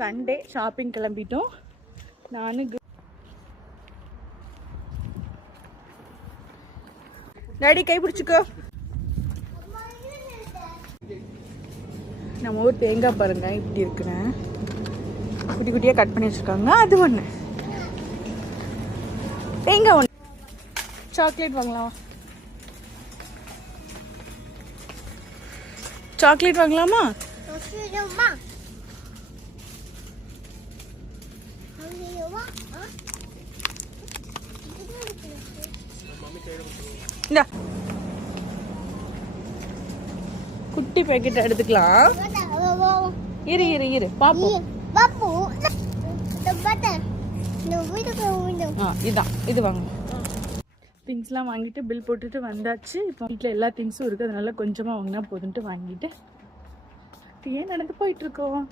Sunday shopping கிளம்பிட்டோம். நானும் daddy கை பிடிச்சிக்கோ. நம்ம ஊர் தேங்காய் பாருங்க இப்படி இருக்குறேன், குட்டி குட்டியாக கட் பண்ணி வச்சுருக்காங்க. அது ஒன்று தேங்காய் ஒன்று. சாக்லேட் வாங்கலாம், சாக்லேட் வாங்கலாமா? இந்த குட்டி பேக்கெட் எடுத்துக்கலாம். இரு இரு இரு பாப்போம். இதான் இது வாங்க. திங்ஸ்லாம் வாங்கிட்டு பில் போட்டுட்டு வந்தாச்சு. இப்போ வீட்டில் எல்லா திங்ஸும் இருக்குது, அதனால கொஞ்சமாக வாங்கினா போதுன்ட்டு வாங்கிட்டு ஏன் நடந்து போயிட்டுருக்கோம்.